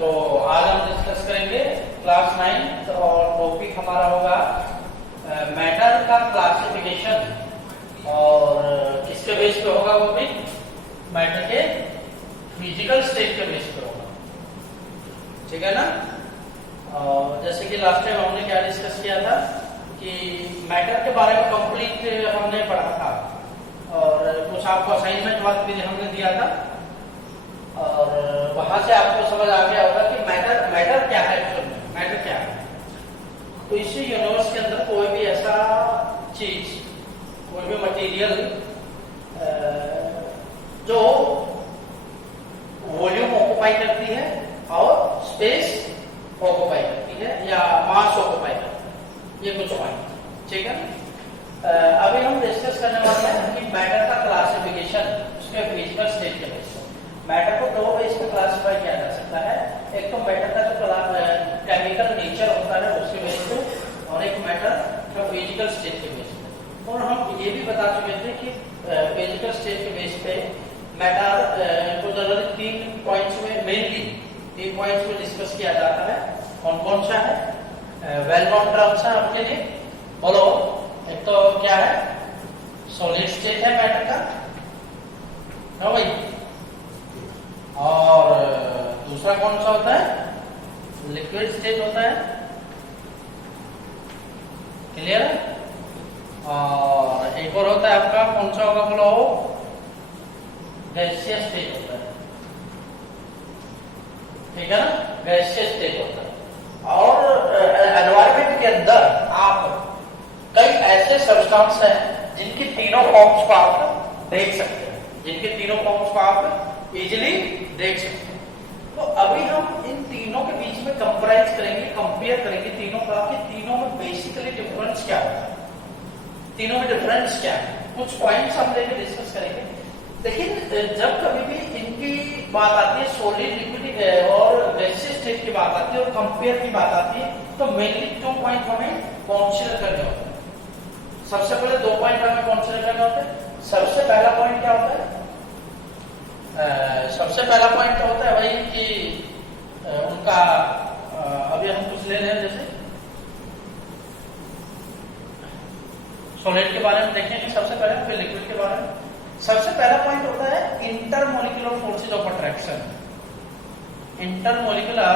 तो आज हम डिस्कस करेंगे क्लास 9 और टॉपिक हमारा होगा मैटर का क्लासिफिकेशन। और किसके बेस पे होगा वो भी? मैटर के फिजिकल स्टेट के बेस पे होगा, ठीक है ना। और जैसे कि लास्ट टाइम हमने क्या डिस्कस किया था कि मैटर के बारे में कंप्लीट हमने पढ़ा था और कुछ आपको असाइनमेंट वर्क भी हमने दिया था और वहां से आपको समझ आ गया होगा कि मैटर क्या है। मैटर क्या है? तो इसी यूनिवर्स के अंदर कोई भी ऐसा चीज, कोई भी मटेरियल जो वॉल्यूम ऑक्युपाई करती है और स्पेस ऑक्युपाई करती है या मास ऑक्युपाई करती है, ये कुछ पॉइंट, ठीक है। अभी हम डिस्कस करने वाले हैं कि मैटर का क्लासिफिकेशन उसके फिजिकल स्टेट के बेस पर। मैटर को दो बेस पे क्लासिफाई किया जा सकता है। एक तो मैटर का जो केमिकल नेचर होता है उसके बेस पे और एक मैटर का फिजिकल स्टेट के बेस पे। और हम ये भी बता चुके थे कि फिजिकल स्टेट के बेस पे मैटर को जनरली 3 पॉइंट्स में, मेनली 3 पॉइंट्स में डिस्कस किया जाता है। कौन कौन सा है? वेल नोन टर्म्स है आपके लिए, बोलो। एक तो क्या है? सॉलिड स्टेट है मैटर का, ना भाई। और दूसरा कौन सा होता है? लिक्विड स्टेट होता है, क्लियर। और एक और होता है आपका, कौन सा होगा बोलो? गैसियस स्टेट होता है, ठीक है ना। गैसियस स्टेट होता है। और एनवायरमेंट के अंदर आप कई ऐसे सब्सटेंस हैं जिनकी तीनों फॉर्म्स को आप देख सकते हैं, जिनके तीनों फॉर्म्स को आप इजीली देख सकते हैं। तो अभी हम इन तीनों के बीच में कंपेयर करेंगे, कंपेयर करेंगे तीनों का कि तीनों में बेसिकली डिफरेंस क्या होता है, तीनों में डिफरेंस क्या है। कुछ पॉइंट्स हम लेके डिस्कस करेंगे। लेकिन जब कभी भी इनकी बात आती है, सॉलिड, लिक्विड और गैसियस स्टेट की बात आती है और कंपेयर की बात आती है, तो मेनली 2 पॉइंट हमें कंसीडर करने होते हैं। सबसे पहले 2 पॉइंट हमें कंसीडर करने होते हैं। सबसे पहला पॉइंट क्या होता है? सबसे पहला पॉइंट क्या होता है भाई कि उनका अभी हम कुछ ले रहे हैं, जैसे सॉलिड के बारे में देखेंगे सबसे पहले, फिर लिक्विड के बारे में। सबसे पहला पॉइंट होता है intermolecular forces of attraction. Intermolecular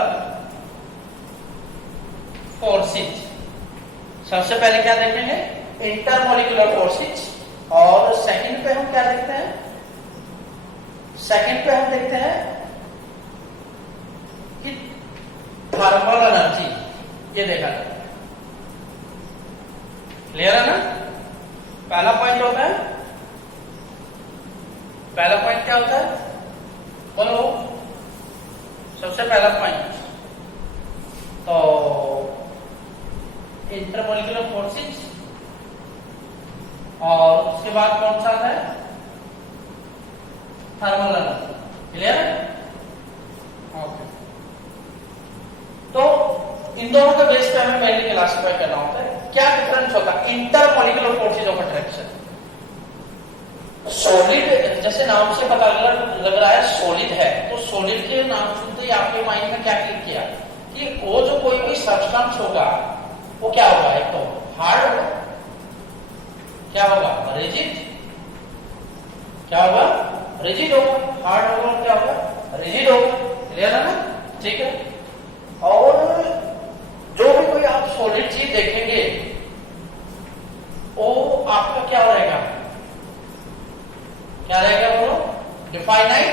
forces सबसे पहले क्या देखेंगे? Intermolecular forces. और सेकंड पे हम क्या देखते हैं? सेकंड पे हम देखते हैं कि थर्मल एनर्जी, ये देखा जाता है, क्लियर है ना। पहला पॉइंट होता है, पहला पॉइंट क्या होता है बोलो? सबसे पहला पॉइंट तो इंटरमोलिकुलर फोर्सेज, और उसके बाद कौन सा आता है? थर्मल एनर्जी, क्लियर है। ओके, तो इन दोनों के बेस पे हमें पहले क्लासिफाई करना होता है। क्या डिफरेंस होता है? Intermolecular forces of attraction. Solid, जैसे नाम से पता लग रहा है सॉलिड है, तो सॉलिड के नाम सुनते ही आपके माइंड में क्या क्लिक किया कि वो जो कोई भी सब्सटेंस होगा वो क्या होगा? एक तो हार्ड होगा, क्या होगा? रिजिड, क्या होगा? रिजिड होगा। हार्ड होगा और क्या होगा? रिजिड होगा, क्लियर है ना, ठीक है। और जो भी कोई आप सॉलिड चीज देखेंगे वो आपका क्या रहेगा? क्या रहेगा बोलो? डिफाइनाइट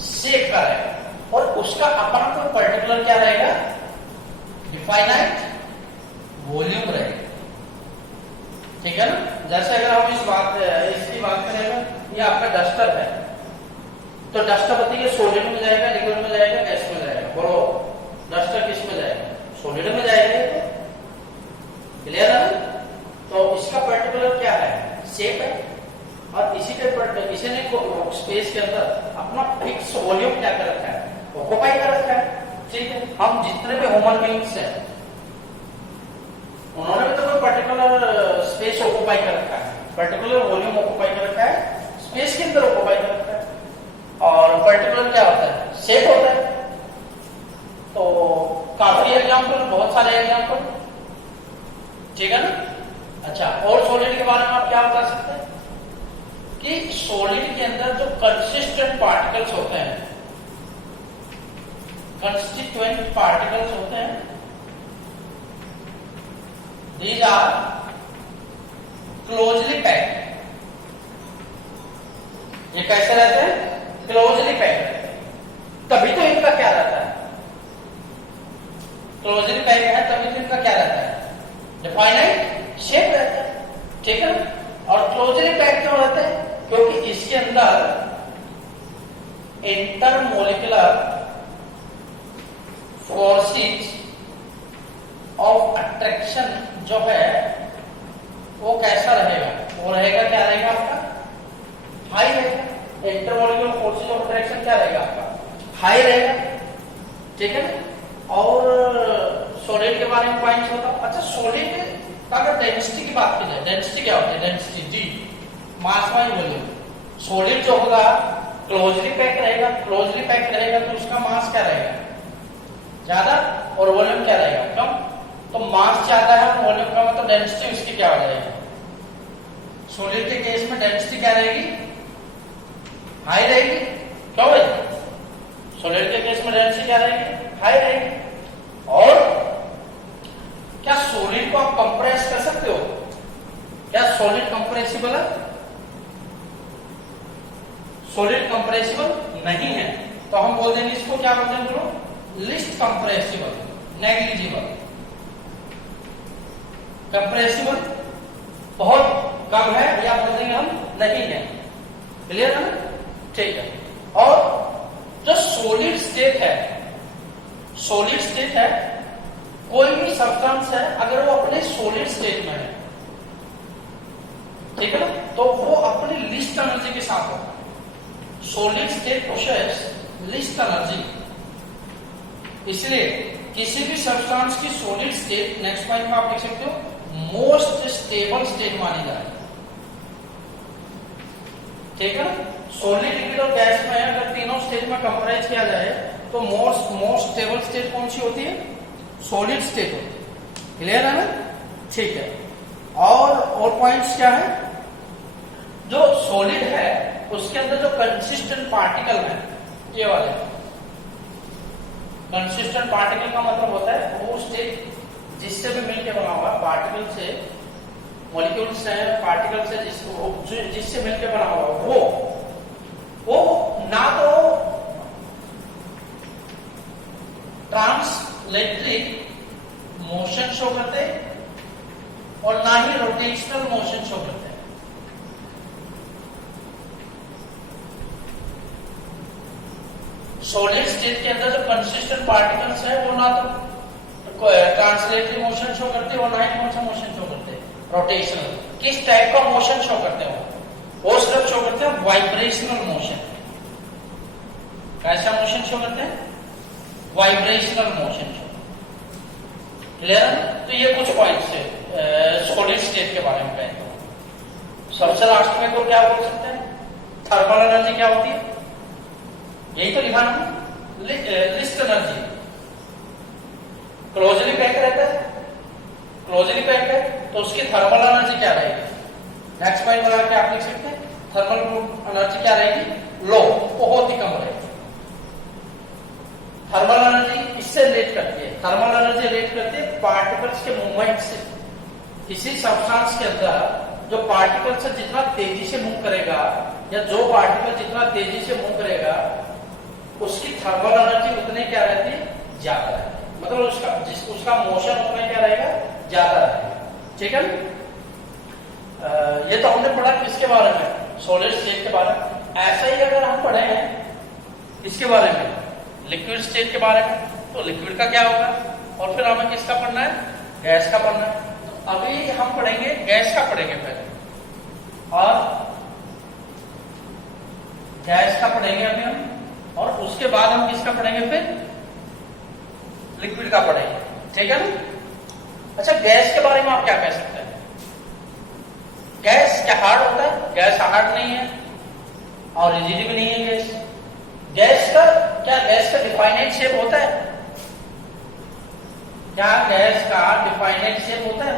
शेप का रहेगा। और उसका अपना कोई पर्टिकुलर क्या रहेगा? डिफाइनाइट वॉल्यूम रहेगा, ठीक है ना। जैसे अगर हम इसकी बात करेंगे, ये आपका डस्टर है, तो डस्टर बताइए सॉलिड में जाएगा, लिक्विड में जाएगा, गैस में जाएगा? बोलो, डस्टर किस में जाएगा? सॉलिड में जाएगा, क्लियर है ना। तो इसका पर्टिकुलर क्या है? शेप है। और इसी के इसी ने स्पेस के अंदर अपना फिक्स वॉल्यूम क्या कर रखा है? ऑक्युपाई कर रखा है, ठीक है। हम जितने भी ह्यूमन बीइंग्स हैं उन्होंने भी तो कोई पर्टिकुलर स्पेस ऑक्युपाई कर रखा है, पर्टिकुलर वॉल्यूम ऑक्युपाई कर रखा है, स्पेस के अंदर ऑक्युपाई कर रखा है। और पर्टिकुलर क्या होता है? शेप होता है, कि सॉलिड के अंदर जो कंसिस्टेंट पार्टिकल्स होते हैं, कंस्टिट्यूएंट पार्टिकल्स होते हैं, दीज आर क्लोजली पैक्ड। ये कैसे रहते हैं? Closely packed. तभी तो इनका क्या रहता है? क्लोजली पैक्ड है तभी तो इनका क्या रहता है? डिफाइनाइट शेप रहता है, ठीक है ना। और क्लोजली पैक्ड क्यों रहते हैं? क्योंकि इसके अंदर इंटरमोलिकुलर फोर्सेस ऑफ अट्रैक्शन जो है वो कैसा रहेगा? वो रहेगा, क्या रहेगा आपका? हाई रहेगा। इंटरमोलिकुलर फोर्सेस ऑफ अट्रैक्शन क्या रहेगा आपका? हाई रहेगा, ठीक है ना। और सॉलिड के बारे में पॉइंट्स होता। अच्छा, सॉलिड का अगर डेंसिटी की बात की जाए, डेंसिटी क्या होती है? Density D, mass by volume. Solid जो होगा क्लोजली पैक रहेगा, क्लोजली पैक रहेगा तो उसका मास क्या रहेगा? ज्यादा, और वॉल्यूम क्या रहेगा? कम। तो मास ज्यादा है और वॉल्यूम कम है तो डेंसिटी उसकी क्या हो जाएगी? सॉलिड के केस में डेंसिटी क्या रहेगी? हाई रहेगी। क्यों भाई? सॉलिड के केस में डेंसिटी क्या रहेगी? हाई रहेगी। और क्या सॉलिड को आप कंप्रेस कर सकते हो? क्या सॉलिड कंप्रेसिबल है? सॉलिड कंप्रेसिबल नहीं है, तो हम बोल देंगे इसको, क्या बोलते हैं बोलो? List compressible, negligible. कंप्रेसिबल बहुत कम है या बोल देंगे हम नहीं है। क्लियर है ना? ठीक है। और जो सॉलिड स्टेट है, सॉलिड स्टेट है, कोई भी सब्सटेंस है अगर वो अपने सॉलिड स्टेट में है, ठीक है ना, तो वो अपनी लिस्ट एनर्जी के साथ होगा। Solid state possess least energy. इसलिए किसी भी सब्सटेंस की सॉलिड स्टेट, नेक्स्ट पॉइंट में आप देख सकते हो, मोस्ट स्टेबल स्टेट मानी जाए, ठीक है ना। सॉलिड, लिक्विड और गैस में अगर तीनों स्टेट में कंपेयर किया जाए तो मोस्ट स्टेबल स्टेट कौन सी होती है? सॉलिड स्टेट होती है। क्लियर है ना? ठीक है। और पॉइंट्स क्या है? जो सॉलिड है उसके अंदर जो कंसिस्टेंट पार्टिकल है, ये वाले कंसिस्टेंट पार्टिकल का मतलब होता है वो स्टेट जिससे भी मिलकर बना हुआ पार्टिकल से, मॉलिक्यूल से, पार्टिकल से जिससे मिलकर बना हुआ वो ना तो ट्रांसलेटरी मोशन शो करते और ना ही रोटेशनल मोशन शो करते। सॉलिड स्टेट के अंदर जो कंसिस्टेंट पार्टिकल्स है वो ना तो ट्रांसलेटरी मोशन शो करते और ना ही कौन सा मोशन शो करते? रोटेशनल। किस टाइप का मोशन शो करते हो? वो सिर्फ शो करते हैं वाइब्रेशनल मोशन। कैसा मोशन शो करते हैं? Vibrational motion show. क्लियर है? तो ये कुछ पॉइंट्स है सॉलिड स्टेट के बारे में कहते हो। सबसे लास्ट में तो क्या बोल सकते हैं? थर्मल एनर्जी क्या होती है? यही तो लिखा है, लिस्ट एनर्जी। क्लोजली पैक रहता है, क्लोजली पैक है तो उसकी थर्मल एनर्जी क्या रहेगी? नेक्स्ट पॉइंट बना के आप लिख सकते हैं, थर्मल एनर्जी क्या रहेगी? लो, बहुत ही कम रहेगी। थर्मल एनर्जी इससे रिलेट करती है, थर्मल एनर्जी रिलेट करती है पार्टिकल्स के मूवमेंट से। किसी सब्सटेंस के अंदर जो पार्टिकल से जितना तेजी से मूव करेगा या जो पार्टिकल जितना तेजी से मूव करेगा उसकी थर्मल एनर्जी उतने क्या रहती है? ज्यादा रहती है। मतलब उसका मोशन उतना क्या रहेगा? ज्यादा रहेगा। ठीक है। ये तो हमने पढ़ा किसके बारे में? सॉलिड स्टेट के बारे में। ऐसा ही अगर हम पढ़े हैं इसके बारे में, लिक्विड स्टेट के बारे में, तो लिक्विड का क्या होगा? और फिर हमें किसका पढ़ना है? गैस का पढ़ना है। तो अभी हम पढ़ेंगे गैस का, पढ़ेंगे पहले, और गैस का पढ़ेंगे अभी हम, और उसके बाद हम किसका पढ़ेंगे? फिर लिक्विड का पढ़ेंगे। ठीक है ना? अच्छा, गैस के बारे में आप क्या कह सकते हैं? गैस क्या हार्ड होता है? गैस हार्ड नहीं है और रिजिड भी नहीं है गैस। गैस का डिफाइनाइट शेप होता है? क्या गैस का डिफाइनाइट शेप होता है?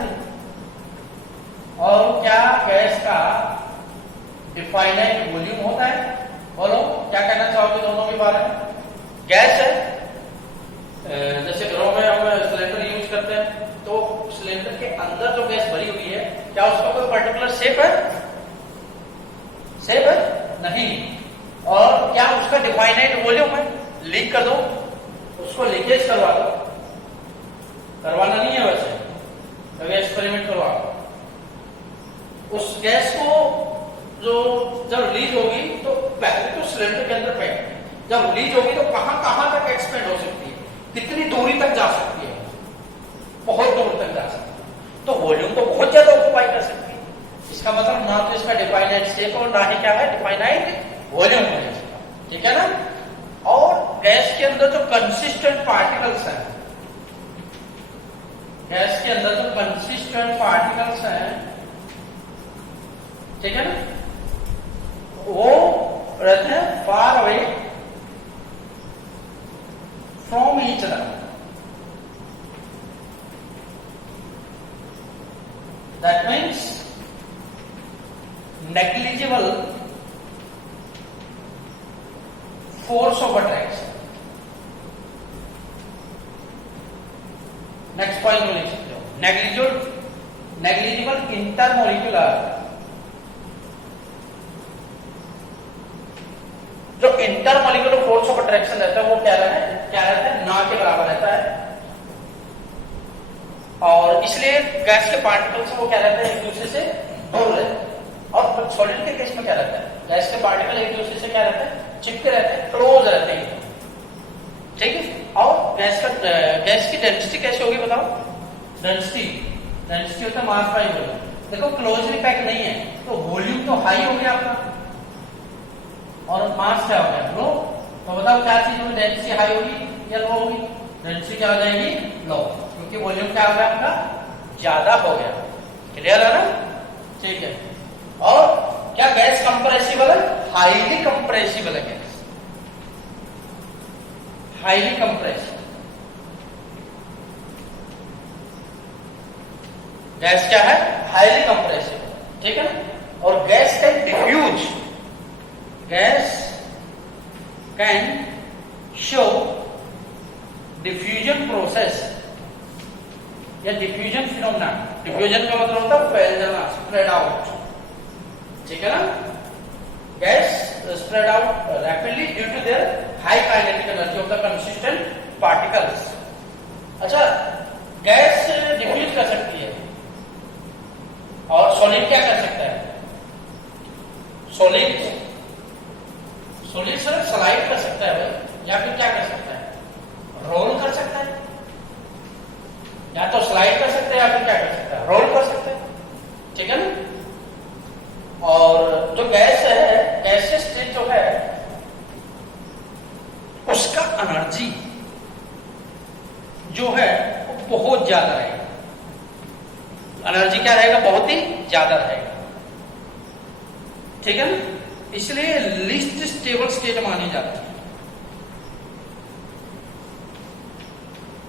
और क्या गैस का डिफाइनाइट वॉल्यूम होता है। बोलो क्या कहना चाहोगे दोनों के बारे में? गैस है, जैसे घरों में हम सिलेंडर यूज करते हैं तो सिलेंडर के अंदर जो गैस भरी हुई है क्या उसका कोई पर्टिकुलर शेप है? शेप है नहीं। और क्या उसका डिफाइनाइट वॉल्यूम है? लीक कर दो, उसको लीकेज करवा दो, करवाना नहीं है वैसे, कभी एक्सपेरिमेंट करवा उस गैस को जो जब रिलीज होगी तो पहले तो सिलेंडर के अंदर फेंक, जब रिलीज होगी तो कहां कहां तक एक्सपेंड हो सकती है, कितनी दूरी तक जा सकती है? बहुत दूर तक जा सकती है। तो वॉल्यूम तो बहुत ज्यादा ऑक्यूपाई कर सकती है। इसका मतलब ना तो इसका डिफाइनाइट शेप और ना ही क्या है डिफाइनाइट वॉल्यूम है इसका, ठीक है ना? और गैस के अंदर जो कंसिस्टेंट पार्टिकल्स हैं, गैस के अंदर जो कंसिस्टेंट पार्टिकल्स हैं, ठीक है ना, वो रहते हैं far away from each other. That means negligible force of attraction। Next point में लिख सकते हो नेग्लिजिबल इंटरमोलिकुलर, जो इंटरमोलिकुलर फोर्स ऑफ अट्रैक्शन रहता है वो क्या रहता है? ना के बराबर रहता है। और इसलिए गैस के पार्टिकल्स वो क्या रहते हैं? एक दूसरे से दूर रहते हैं। और सॉलिड के केस में क्या रहता है? गैस के पार्टिकल एक दूसरे से क्या रहते हैं? चिपके रहते हैं, क्लोज रहते हैं, ठीक है। और गैस की डेंसिटी कैसे होगी बताओ? डेंसिटी होता है मास बाय वॉल्यूम। देखो क्लोजली पैक नहीं है तो वॉल्यूम तो हाई हो गया आपका और मास क्या हो गया? लो। तो बताओ क्या चीज में डेंसिटी हाई होगी या लो होगी? डेंसिटी क्या हो जाएगी? लो, क्योंकि वॉल्यूम क्या हो गया आपका? ज्यादा हो गया। क्लियर है ना? ठीक है। और क्या गैस कंप्रेसिबल है? हाईली कंप्रेसिबल है गैस, हाईली कंप्रेसिबल गैस क्या है? हाईली कंप्रेसिबल, ठीक है ना। और gas can diffuse, gas can show diffusion process या डिफ्यूजन फिनोमेना। डिफ्यूजन का मतलब होता है फैल जाना, स्प्रेड आउट, ठीक है ना। Gas spread out rapidly due to their high kinetic energy of the consistent particles. अच्छा, गैस डिफ्यूज कर सकती है और सॉलिड क्या कर सकता है? सॉलिड सिर्फ स्लाइड कर सकता है भाई, या फिर क्या कर सकता है? रोल कर सकता है। या तो स्लाइड कर सकते हैं या फिर क्या कर सकता है? रोल कर सकते हैं, ठीक है ना। और जो गैस है, गैसियस स्टेट जो है उसका एनर्जी जो है वो बहुत ज्यादा रहेगा। एनर्जी क्या रहेगा? बहुत ही ज्यादा रहेगा, ठीक है ना। इसलिए लीस्ट स्टेबल स्टेट मानी जाती है।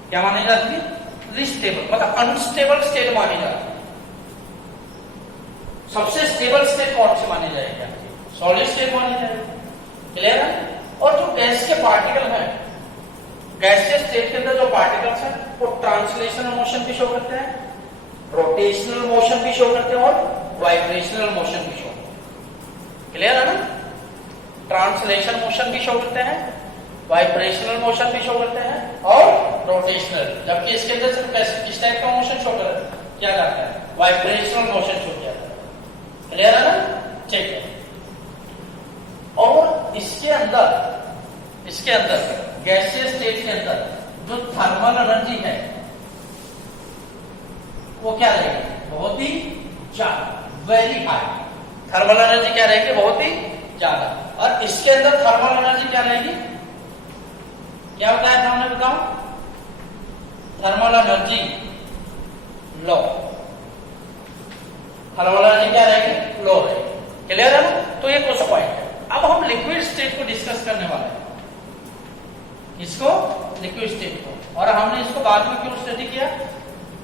क्या मानी जाती है? लीस्ट स्टेबल, मतलब अनस्टेबल स्टेट मानी जाती है। सबसे स्टेबल स्टेट कौन सी मानी जाएगी? सॉलिड स्टेट मानी जाएगी। क्लियर है? और जो गैस के पार्टिकल हैं, गैसियस स्टेट के अंदर जो पार्टिकल्स हैं वो ट्रांसलेशनल मोशन भी शो करते हैं, रोटेशनल मोशन भी शो करते हैं और वाइब्रेशनल मोशन भी शो करते हैं। क्लियर है ना? ट्रांसलेशन मोशन भी शो करते हैं, वाइब्रेशनल मोशन भी शो करते हैं और रोटेशनल, जबकि इसके अंदर सिर्फ किस टाइप का मोशन शो किया जाता है? वाइब्रेशनल मोशन शो किया जाता है। क्लियर है ना? ठीक है। और इसके अंदर गैसियस स्टेट के अंदर जो थर्मल एनर्जी है वो क्या रहेगी? बहुत ही ज्यादा, वेरी हाई। थर्मल एनर्जी क्या रहेगी? बहुत ही ज्यादा। और इसके अंदर थर्मल एनर्जी क्या रहेगी? क्या बताया था हमने? बताओ। Thermal energy low. Thermal energy क्या रहेगी? लो रहेगी। क्लियर है ना? तो ये कुछ पॉइंट है। अब हम लिक्विड स्टेट को डिस्कस करने वाले हैं, इसको लिक्विड स्टेट को। और हमने इसको बाद में क्यों स्टडी किया?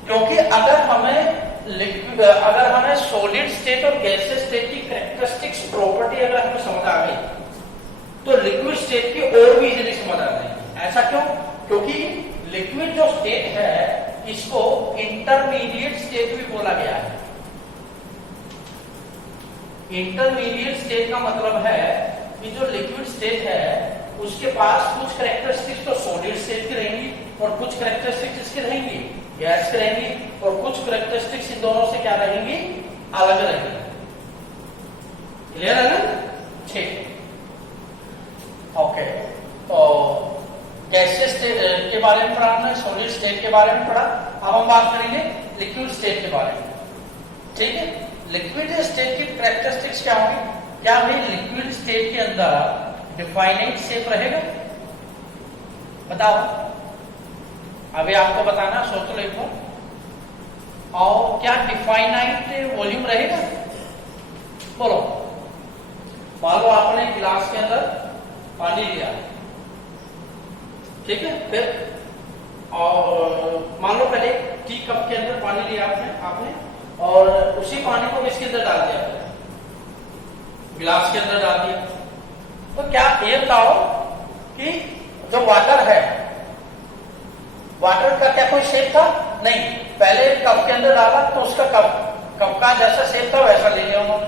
क्योंकि अगर हमें अगर हमें सॉलिड स्टेट और गैसियस स्टेट की कैरेक्टरिस्टिक्स प्रॉपर्टी अगर हमें समझ आ गई तो लिक्विड स्टेट की और भी इजीली समझ आ जाएगी। ऐसा क्यों? क्योंकि लिक्विड जो स्टेट है इसको इंटरमीडिएट स्टेट भी बोला गया है। इंटरमीडिएट स्टेट का मतलब है कि जो लिक्विड स्टेट है उसके पास कुछ कैरेक्टरिस्टिक्स तो सॉलिड स्टेट की रहेंगी और कुछ कैरेक्टरिस्टिक्स इसकी रहेंगी गैस की रहेंगी और कुछ कैरेक्टरिस्टिक्स इन दोनों से क्या रहेंगी? अलग रहेंगी। क्लियर है ना? ठीक, ओके। तो गैसियस स्टेट के बारे में पढ़ा हमने, सॉलिड स्टेट के बारे में पढ़ा। अब हम बात करेंगे लिक्विड स्टेट के बारे में। ठीक है, लिक्विड स्टेट की कैरेक्टरिस्टिक्स क्या होंगी? क्या भाई लिक्विड स्टेट के अंदर डिफाइनाइट शेप रहेगा? बताओ, अभी आपको बताना, सोच लो एक बार। और क्या डिफाइनाइट वॉल्यूम रहेगा? बोलो। मान लो आपने गिलास के अंदर पानी लिया, ठीक है, फिर और मान लो पहले टी कप के अंदर पानी लिया आपने और उसी पानी को किसके अंदर डाल दिया? गिलास के अंदर डाल दिया। तो क्या ये बताओ कि जो वाटर है, वाटर का क्या कोई शेप था? नहीं। पहले कप के अंदर डाला तो उसका कप का जैसा शेप था वैसा ले लिया उन्होंने,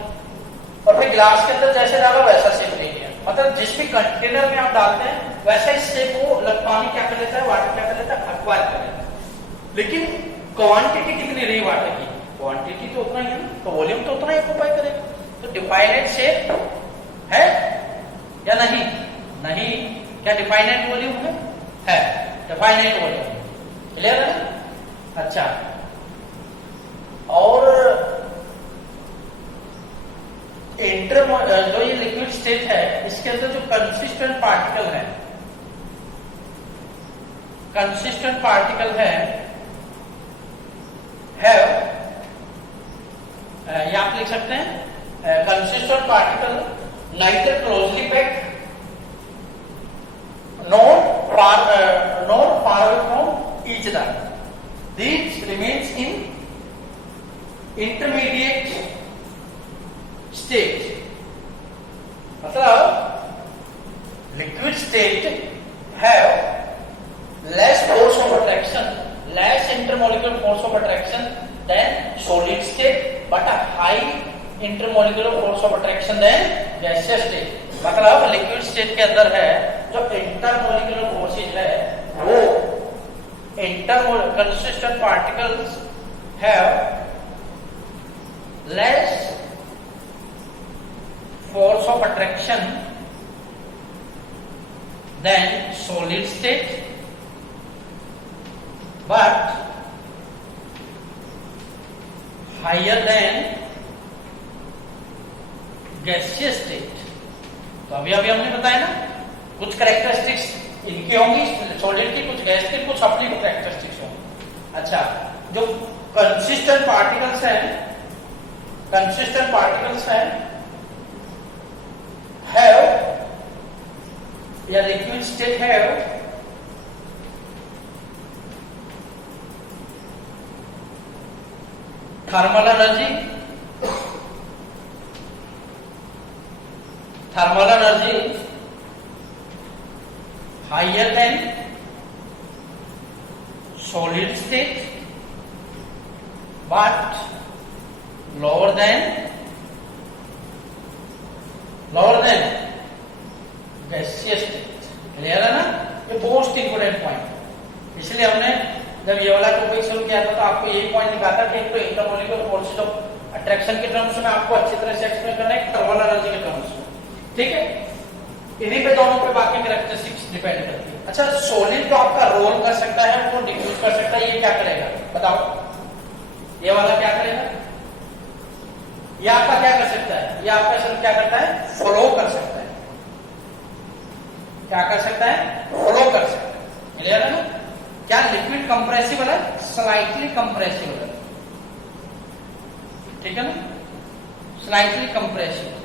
और फिर गिलास के अंदर जैसे डाला वैसा शेप ले लिया। मतलब जिस भी कंटेनर में आप डालते हैं वैसा ही शेप वो पानी क्या कर लेता है, वाटर क्या कर लेता है, अक्वायर कर लेता है। लेकिन क्वांटिटी कितनी रही वाटर की? क्वांटिटी तो उतना ही है ना, तो वॉल्यूम तो उतना ही ऑक्यूपाई करेगा। तो डिफाइनाइट शेप है या नहीं? नहीं। क्या डिफाइनाइट वॉल्यूम है? Definite volume. क्लियर है? अच्छा, और जो ये लिक्विड स्टेट है इसके अंदर जो कंसिस्टेंट पार्टिकल है, या आप लिख सकते हैं consistent particle neither closely packed nor far away from each other. These remains in intermediate state. मतलब liquid state have less force of attraction, less intermolecular force of attraction than solid state, but a high intermolecular force of attraction than gaseous state. मतलब liquid state के अंदर है जो intermolecular forces है वो consistent particles have less force of attraction than solid state but higher than gaseous state. तो अभी हमने बताया ना कुछ कैरेक्टरिस्टिक्स इनकी होंगी सॉलिड की, कुछ गैस की, कुछ अपनी कैरेक्टरिस्टिक्स होंगी। अच्छा, जो कंसिस्टेंट पार्टिकल्स हैं हैव या liquid state have thermal energy higher than solid state but lower than gaseous state। Clear है ना? ये मोस्ट इंपोर्टेंट पॉइंट। इसलिए हमने जब ये वाला टॉपिक शुरू किया था तो आपको यही पॉइंट निकाला था कि एक तो इंटरमोलिकुलर फोर्सेस ऑफ अट्रैक्शन के टर्म्स में आपको अच्छी तरह से एक्सप्लेन करना है, थर्मल एनर्जी के टर्म्स में। ठीक है, इन्हीं पे दोनों पे बाकी कैरेक्टरिस्टिक्स डिपेंड करती है। अच्छा, सॉलिड तो आपका रोल कर सकता है, वो डिफ्यूज कर सकता है, ये क्या करेगा बताओ? ये वाला क्या करेगा? ये आपका क्या कर सकता है? ये आपका सिर्फ क्या करता है? फ्लो कर सकता है। क्या कर सकता है? फ्लो कर सकता है। क्लियर है ना? क्या लिक्विड कंप्रेसिबल है? स्लाइटली कंप्रेसिबल है। ठीक है ना? Slightly compressible.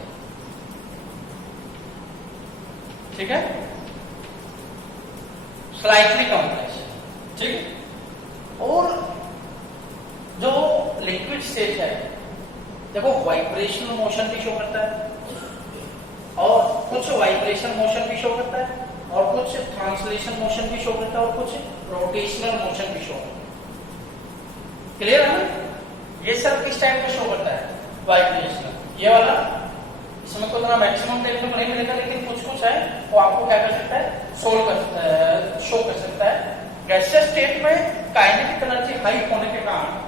ठीक है, स्लाइटली कंप्रेसिबल। ठीक है, और जो लिक्विड स्टेट है देखो वाइब्रेशनल मोशन भी शो करता है, और कुछ वाइब्रेशन मोशन भी शो करता है, और कुछ ट्रांसलेशन मोशन भी शो करता है, और कुछ रोटेशनल मोशन भी शो करता है। क्लियर है ना? ये सब किस टाइप का शो करता है? वाइब्रेशनल। ये वाला इसमें तो इतना मैक्सिमम देखने को नहीं मिलेगा, लेकिन कुछ कुछ है वो आपको क्या कर सकता है, शो कर सकता है। गैसियस स्टेट में काइनेटिक एनर्जी हाई होने के कारण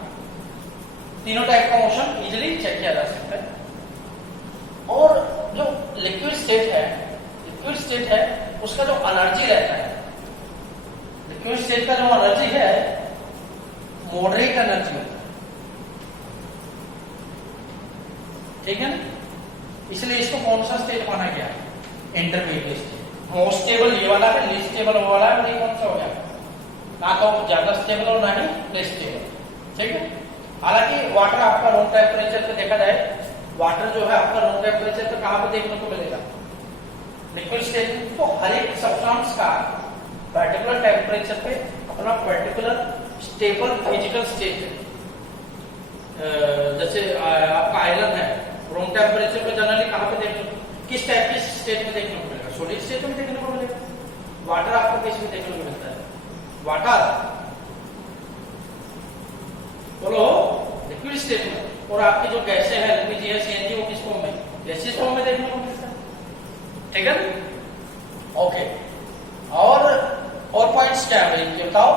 तीनों टाइप का मोशन इजीली चेक किया जा सकता है। और जो लिक्विड स्टेट है उसका जो एनर्जी रहता है, लिक्विड स्टेट का जो एनर्जी है मॉडरेट एनर्जी होता है, ठीक है ना? इसलिए इसको कौन सा स्टेट माना गया? Intermediate state. मोस्ट स्टेबल ये वाला है, लीस्ट स्टेबल वो वाला है, नहीं कौन सा हो गया? ना तो ज्यादा स्टेबल और ना ही लेस स्टेबल, ठीक है? हालांकि वाटर आपका रूम टेम्परेचर पे देखा जाए, वाटर जो है आपका रूम टेम्परेचर पे कहां पे देखने को मिलेगा? Liquid state. तो हर एक सब्सटेंस का पर्टिकुलर टेम्परेचर पे अपना पर्टिकुलर स्टेबल फिजिकल स्टेट है। जैसे आपका आयरन है, रूम टेम्परेचर पे जनरली कहां पे देखने को, किस टाइप की स्टेट में देखने को मिलेगा? सॉलिड स्टेट में देखने को मिलेगा। वाटर आपको किस में देखने को मिलता है? वाटर बोलो लिक्विड स्टेट में। और आपकी जो गैसें हैं एलपीजी है, सीएनजी, वो किस फॉर्म में? गैसियस फॉर्म में देखने को मिलता है, ठीक है? ओके। और पॉइंट्स क्या है भाई ये बताओ?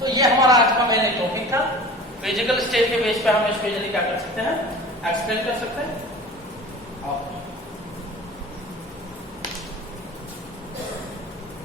तो ये हमारा आज का मेन टॉपिक था। फिजिकल स्टेट के बेस पे हम इसको इजीली क्या कर सकते हैं, एक्सप्लेन कर सकते हैं।